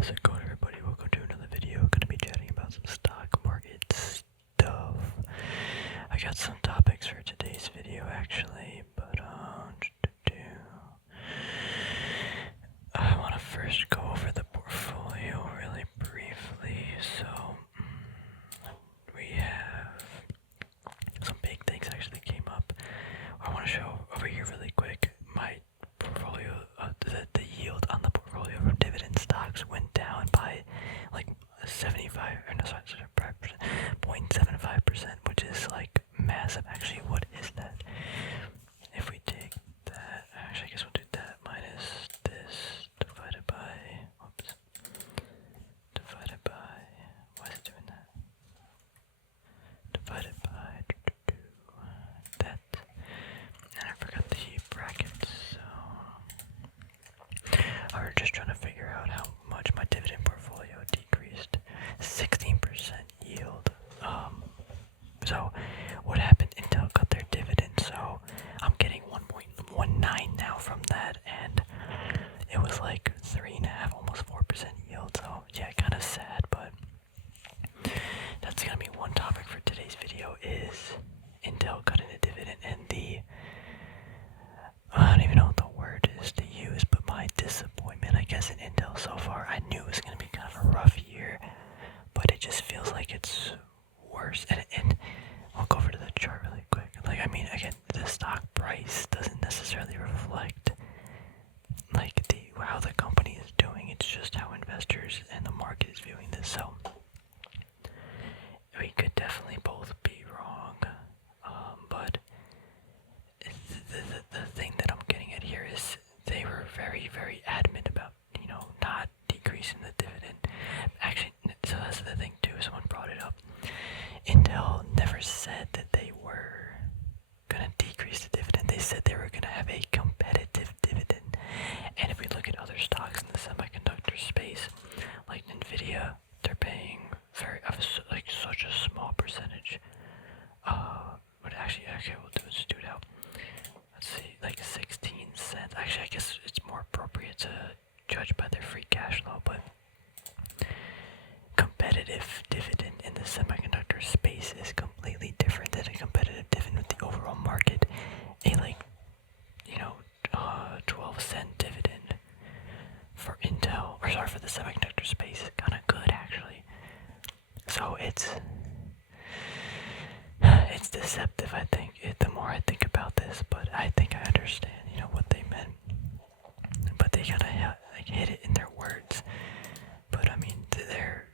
how's it going, everybody? Welcome to another video. Gonna be chatting about some stock market stuff. I got some topics for today's video actually, but I want to first go over the portfolio really briefly. So we have some big things actually came up. I want to show over here really quick my portfolio. The yield on the portfolio from dividend stocks went down by like 0.75%, which is like massive. Actually, what is that? If we take that, actually, I guess we'll do that minus this divided by, why is it doing that? Divided by that, and I forgot the brackets, so we're just trying to figure out how much my dividend portfolio decreased. 16% yield. So what happened? Intel cut their dividend, so I'm getting 1.19 now from that, and it was like 3.5, almost 4% yield. So yeah, kind of sad, but that's gonna be one topic for today's video: is Intel cutting the dividend and I don't even know what the word is to use, but my disappointment, I guess, in Intel so far. I knew it was gonna be kind of a rough year, but it just feels like it's worse. And I'll go over to the chart really quick. Like, I mean, again, the stock price doesn't necessarily reflect like how the company is doing. It's just how investors and the market is viewing this. So we could definitely both be wrong, but the thing that I'm getting at here is they were very, very adamant about, not decreasing the dividend. Actually, so that's the thing too, someone brought it up. Intel never said that they were gonna decrease the dividend. They said they were gonna have a competitive dividend. And if we look at other stocks in the semiconductor space, like Nvidia, they're paying such a small percentage. But actually, okay, we'll just do it out. Let's see, like 16 cents. Actually, I guess it's more appropriate to judge by their free cash flow, but competitive dividend in the semiconductor space is completely different than a competitive dividend with the overall market. A 12-cent dividend for Intel, or sorry, for the semiconductor space is kind of good actually. So it's deceptive, I think, the more I think about this, but I think I understand, what they meant. But they kind of hit it in their words. But I mean, they're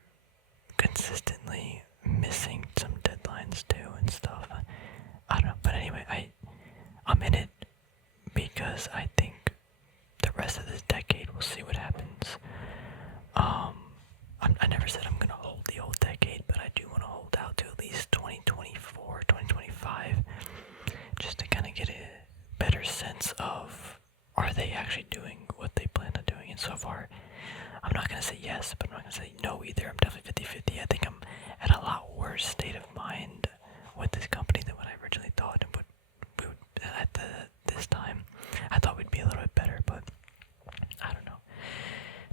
consistently missing some deadlines too and stuff. I don't know, but anyway, I'm in it because I think the rest of this decade, we'll see what happens. I never said I'm gonna hold the whole decade, but I do want to hold out to at least 2024, 2025, just to kind of get a better sense of, are they actually doing what they plan on doing? And so far, I'm not gonna say yes, but I'm not gonna say no either. I'm definitely 50-50. I think I'm at a lot worse state of mind with this company than what I originally thought. And we would at this time, I thought we'd be a little bit better, but I don't know.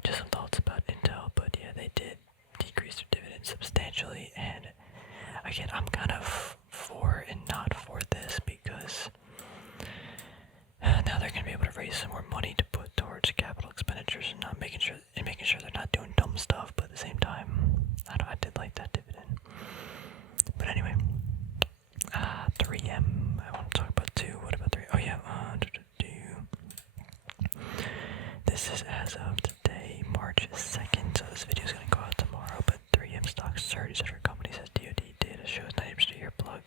Just some thoughts about Intel, but yeah, they did decrease their dividend substantially, and again, I'm kind of for and not for this because now they're gonna be able to raise some more money to put towards capital expenditures and not making sure they're not doing dumb stuff. But at the same time, I did like that dividend. But anyway, 3M. I want to talk about too. What about 3? Oh yeah. This is as of today, March 2nd. So this video is gonna go out tomorrow. But 3M stock surges after company says DoD data shows 90% earplug.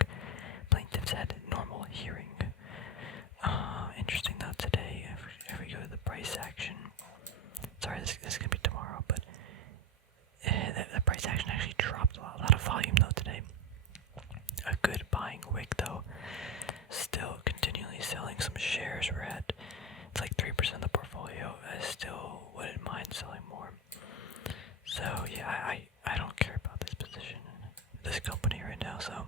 Plaintiffs had normal hearing. Interesting though today, if we go to the price action, sorry, this is gonna be tomorrow, but the price action actually dropped a lot of volume though today. A good buying wick though, still continually selling some shares. It's like 3% of the portfolio. I still wouldn't mind selling more. So yeah, I don't care about this position, this company right now, so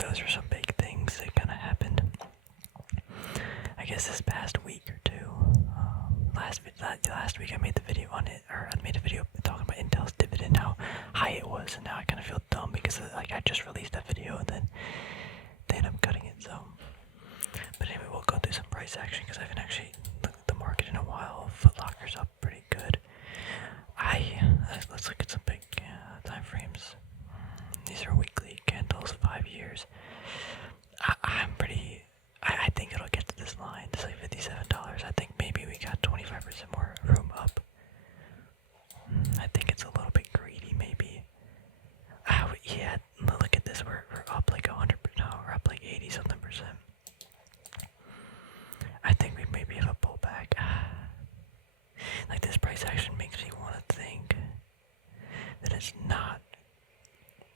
those are some big things that kind of happened, I guess, this past week or two. last week I made the video on it, or I made a video talking about Intel's dividend, how high it was, and now I kind of feel dumb because like I just released that video and then they end up cutting it. So, but anyway, we'll go through some price action because I haven't actually looked at the market in a while. Foot Locker's up pretty good. Let's look at some big time frames. These are weekly candles, 5 years. I think it'll get to this line. It's like $57. I think maybe we got 25% more room up. I think it's a little bit greedy, maybe. Yeah, look at this. We're up like 100. No, we're up like 80 something percent. I think we maybe have a pullback. Like this price action makes me want to think that it's not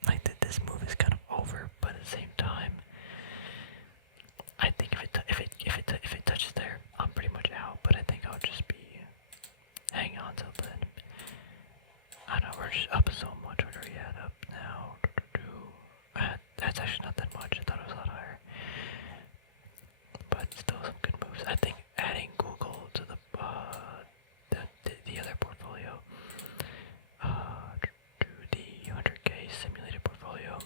like that. This move is kind of over, but at the same time, I think if it touches there, I'm pretty much out. But I think I'll just be hanging on till then. I know we're just up so much. What are we at up now? That's actually not that much. I thought it was a lot higher, but still some good moves. I think adding Google to the other portfolio, to the 100K simulated portfolio,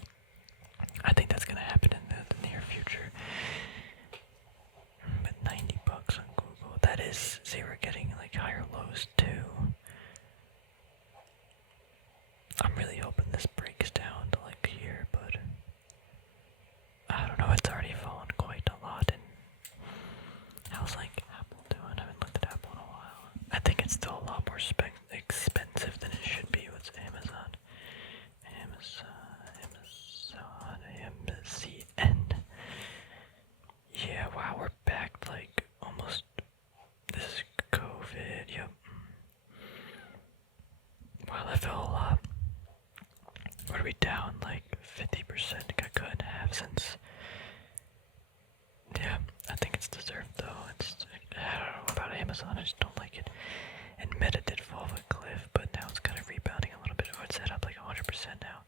I think that's gonna happen in the near future. But $90 on Google, that is, see, we're getting like higher lows too. I'm really hoping this breaks down to like here, but I don't know, it's already fallen quite a lot. And how's like Apple doing? I haven't looked at Apple in a while. I think it's still a lot more expensive than it should be. What's Amazon? MCN. Yeah, wow, we're back like almost. This is COVID, yep. Wow, that fell a lot. What are we down? Like 50%? Got cut in half since. Yeah, I think it's deserved though. I don't know about Amazon, I just don't like it. And Meta did fall off a cliff, but now it's kind of rebounding a little bit. Oh, it's set up like 100% now.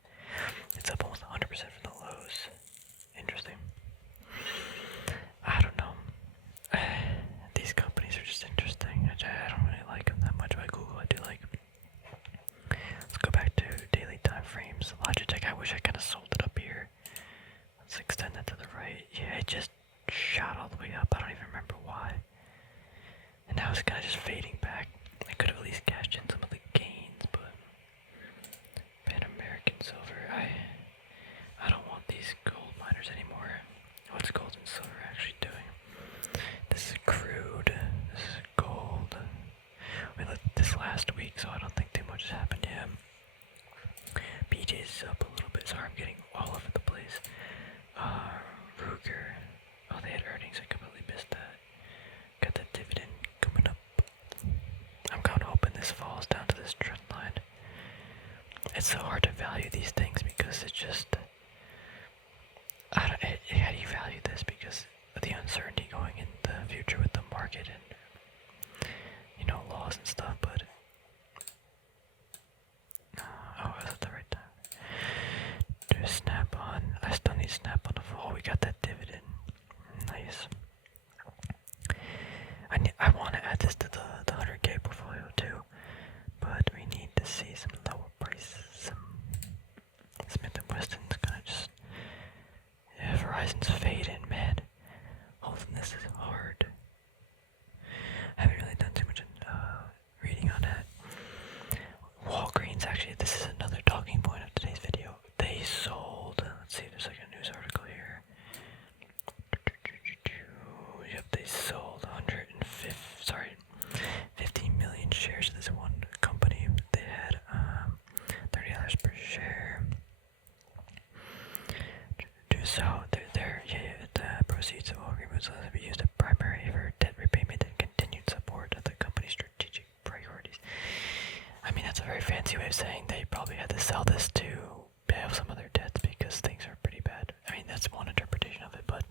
It's up almost 100% from the lows. Interesting. I don't know. These companies are just interesting. I don't really like them that much, but Google I do like. Let's go back to daily time frames. Logitech, I wish I kind of sold it up here. Let's extend that to the right. Yeah, it just shot all the way up. I don't even remember why. And now it's kind of just fading back. I could have at least cashed in some of the gains, but Pan American Silver, I don't want these gold miners anymore. What's gold and silver actually doing? This is crude. This is gold. We looked at this last week, so I don't think too much has happened yet. BJ's up a little bit. Sorry, I'm getting all over the place. Ruger. Oh, they had earnings. I completely missed that. Got the dividend coming up. I'm kind of hoping this falls down to this trend line. It's so hard to value these things because it's just. How do you value this? Because of the uncertainty going in the future with the market and, laws and stuff, but. Oh, I was at the right time. Do a snap on. I still need snap on the fall. We got that dividend. Nice. I want to add this to the 100K portfolio too, but we need to see some lower prices. Some Smith & Wesson's gonna just. Yeah, Verizon's fading, man. Holding this is hard. I haven't really done too much reading on that. Walgreens, actually, this is another talking point of today's video. They sold, let's see if there's like a news article here. Yep, they sold 15 million shares of this one company. They had $30 per share. So the proceeds of Walgreens will be used primarily for debt repayment and continued support of the company's strategic priorities. I mean, that's a very fancy way of saying they probably had to sell this to pay off some of their debts because things are pretty bad. I mean, that's one interpretation of it, but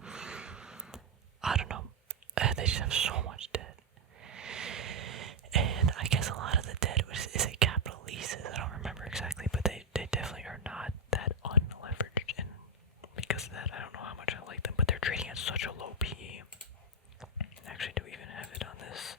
I don't know. They just have so much debt. And I guess a lot of the debt is a capital leases. I don't remember exactly, but they definitely are not that unleveraged. And because of that, I don't know how much I like them, but they're trading at such a low PE. Actually, do we even have it on this?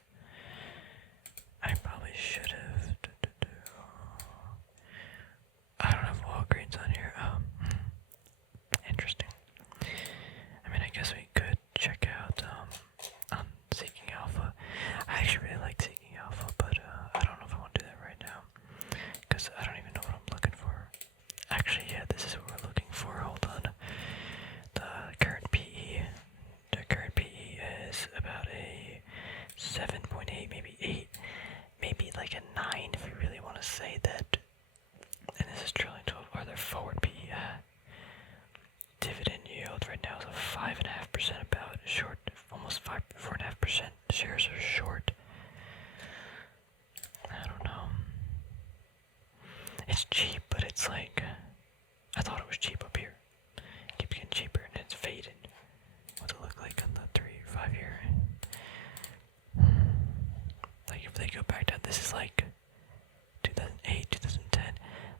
say that, and this is trailing 12, or their forward PE dividend yield right now is a 5.5%, about short, almost 4.5%. Shares are short. I don't know. It's cheap, but it's like, I thought it was cheap up here. It keeps getting cheaper and it's fading. What's it look like on the 3 or 5 year? Like if they go back down, this is like 2008, 2010.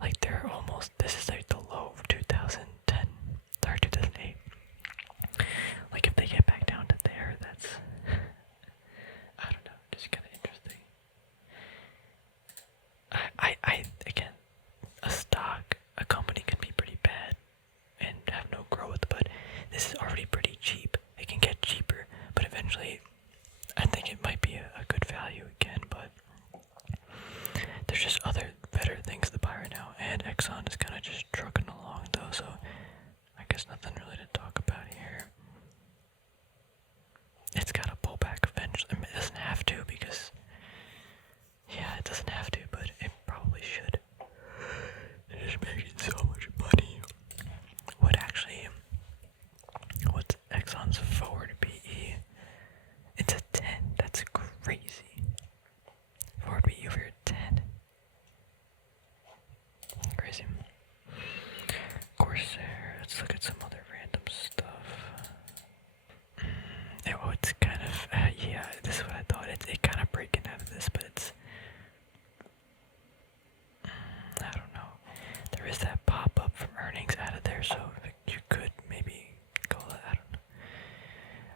Like they're almost, this is like the low of 2010 or 2008. Like if they get back down to there, that's, I don't know, just kind of interesting. Again, a stock, a company can be pretty bad and have no growth, but this is already pretty cheap. It can get cheaper, but eventually I think it might be a good value again, but there's just other better things to buy right now, and Exxon is kind of just trucking along though, so I guess nothing really to talk about here. It's got to pull back eventually. I mean, it doesn't have to because, yeah, it doesn't have to, but it probably should. They're just making so much money. What's Exxon's forward PE? It's a 10. That's crazy. Forward PE over 10. Crazy. Corsair. Let's look at some other random stuff. Oh, it's kind of, yeah, this is what I thought. It's kind of breaking out of this, but it's, I don't know. There is that pop-up from earnings out of there, so you could maybe call it, I don't know.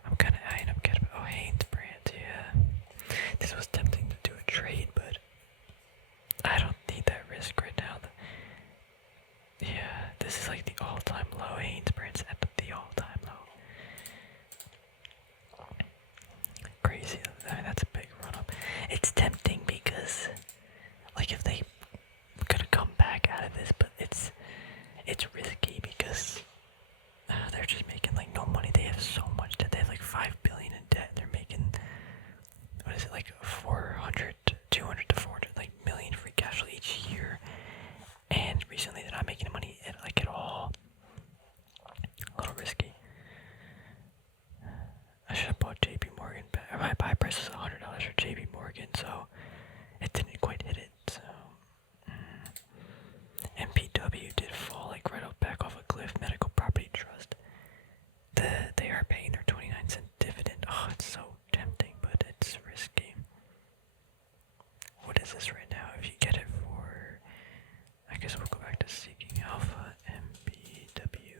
I'm kind of eyeing up, oh, Hanes brand, yeah. This was tempting to do a trade, but I don't need that risk right now. Yeah, this is like the all-time low. Hanes brand's at the all-time low. Crazy. I mean, that's a big run-up. It's tempting because, like, if they could come back out of this, but it's risky because they're just making like no money. They have so much debt. They have like $5 billion in debt. They're making, what is it, like 200 to 400 like million free cash flow each year. And recently they're not making money at all. A little risky. I should have bought JP Morgan back. My buy price was $100 for JP Morgan, so it didn't quite hit it. So MPW did fall like right up back off a cliff. Medical Property Trust. They are paying their 29-cent dividend. Oh, it's so tempting, but it's risky. What is this right now? If you get it for, I guess we'll go back to Seeking Alpha. MPW.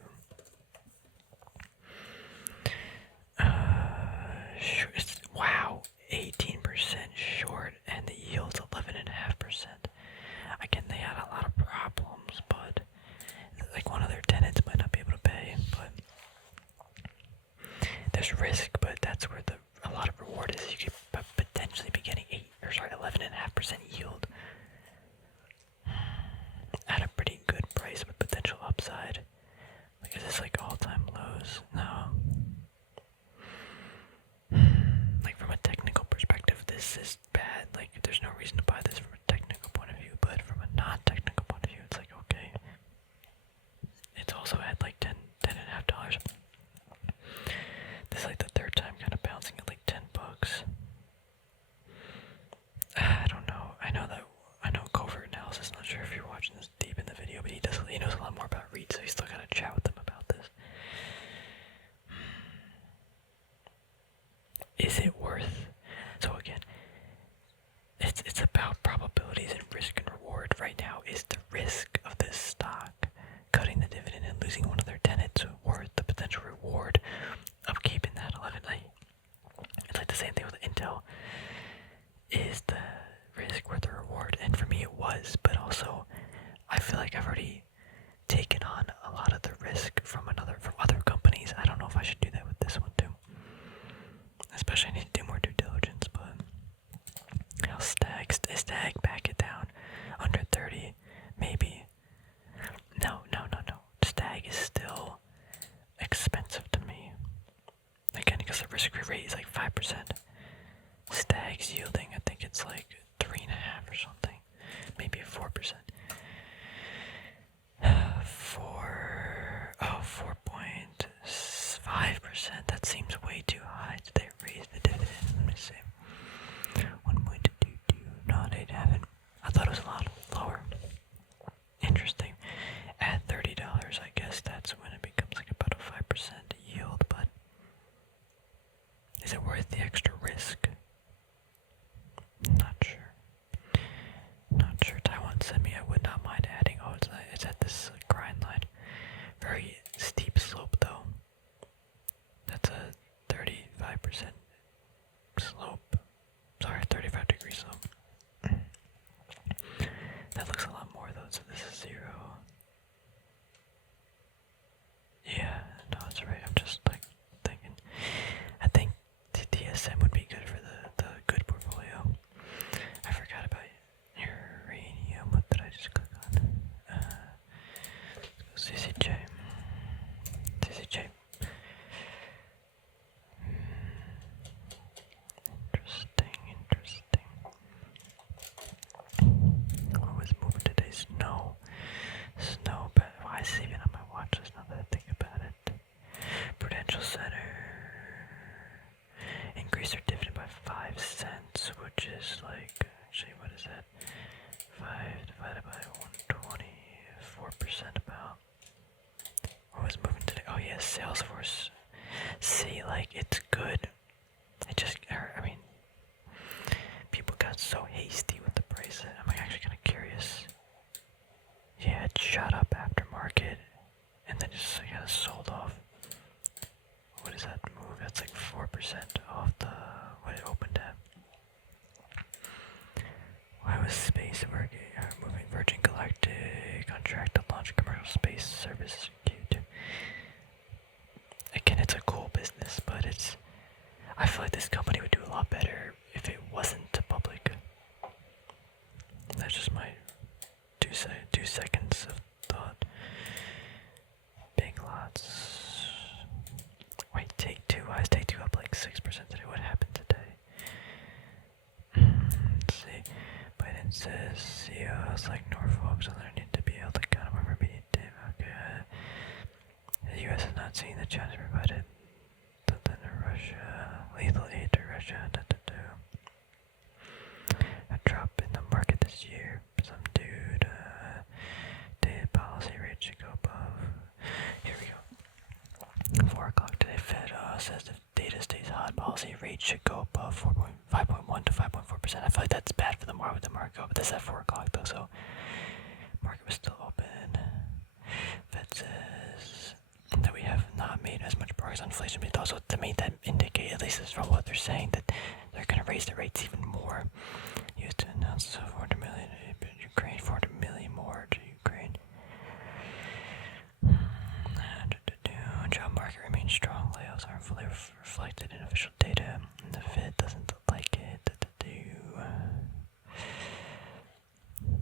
Wow, 18% short, and the yield's 11.5%. Again, they had a lot of problems, but like one of their tenants might not be able to pay. But there's risk, but that's where a lot of reward is. You could potentially be getting 11.5% yield at a pretty good price with potential upside. Like, is this like all-time lows? No. Like from a technical perspective, this is bad. Like there's no reason to buy this from a technical point of view, but from a non-technical point of view, it's like okay. It's also at like $10.5. This is like the third time kind of bouncing at like $10. I don't know. I know Covert Analysis. Not sure if you're watching this deep in the video, but he knows a lot more about REITs, so he's still gotta chat with them about this. Is it worth? So again, it's about probabilities and risk and reward. Right now, is the risk of this stock cutting the dividend and losing one of their tenants worth the potential reward of keeping that 11? It's like the same thing with Intel. Is the risk worth the reward? And for me, it was. But also, I feel like I've already taken on a lot of the risk from other companies. I don't know if I should do that with this one too. Especially I need to do more due diligence, but I'll stag back it down under 30, maybe. No. Stag is still expensive to me. Again, because the risk-free rate is like 5%. Stag's yielding, I think it's like 3.5 or something, maybe 4%. like it's good. I mean, people got so hasty with the price. I'm actually kind of curious. Yeah, it shot up after market, and then just kind of sold off. What is that move? That's like 4% off what it opened at. Why was space working? Moving Virgin Galactic contract to launch commercial space service. Cute. Again, it's a cool business, but I feel like this company would do a lot better if it wasn't public. That's just my 2 seconds of thought. Big Lots. Wait, Take Two. Why is Take Two up like 6% today? What happened today? Let's see. Biden says CEOs like Norfolk so they need to be able to count on more immediate time. Okay. The U.S. has not seen the China provided Russia, lethal aid to Russia. A drop in the market this year. Some dude, data policy rate should go above. Here we go. 4 o'clock today, Fed says if data stays hot, policy rate should go above 5.1 to 5.4%. I feel like that's bad for the market. But this is at 4 o'clock though, so market was still open. Fed says that we have not made as much progress on inflation we thought, so to me that indicate, at least from what they're saying, that they're going to raise the rates even more. Used to announce 400 million to Ukraine, 400 million more to Ukraine. Job market remains strong. Layoffs aren't fully reflected in official data, and the Fed doesn't like it.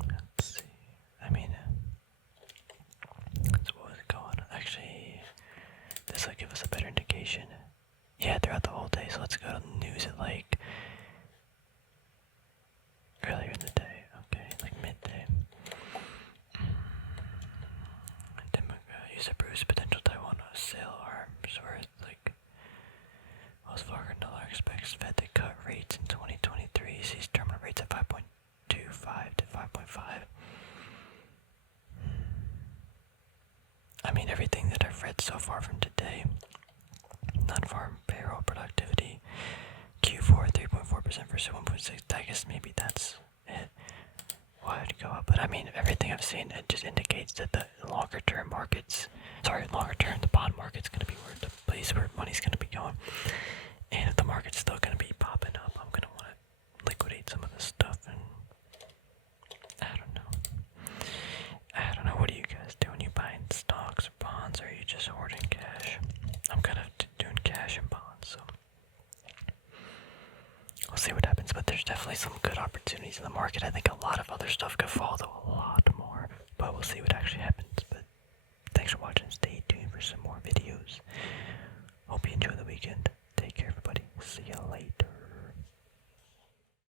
Let's see. I mean, so what was going on? Actually, this will give us a better indication. Yeah, throughout the whole day. So let's go to the news at like earlier in the day. Okay, like midday. Use approves potential Taiwan sale arms worth like Wells Fargo expects Fed to cut rates in 2023. Sees terminal rates at 5.25 to 5.5. I mean, everything that I've read so far from today, non-farm payroll productivity, Q4 3.4% versus 1.6. I guess maybe that's it. Why would it go up? But I mean, everything I've seen, it just indicates that the longer term, the bond market's going to be the place where money's going to be going. And if the market's still going to be popping up, I'm going to want to liquidate some of this stuff. And I don't know. What are you guys doing? You buying stocks or bonds, or are you just hoarding cash? I'm kind of doing cash and bonds, so we'll see what happens. But there's definitely some good opportunities in the market. I think a lot of other stuff could fall, though, a lot more. But we'll see what actually happens. But thanks for watching. Stay tuned for some more videos.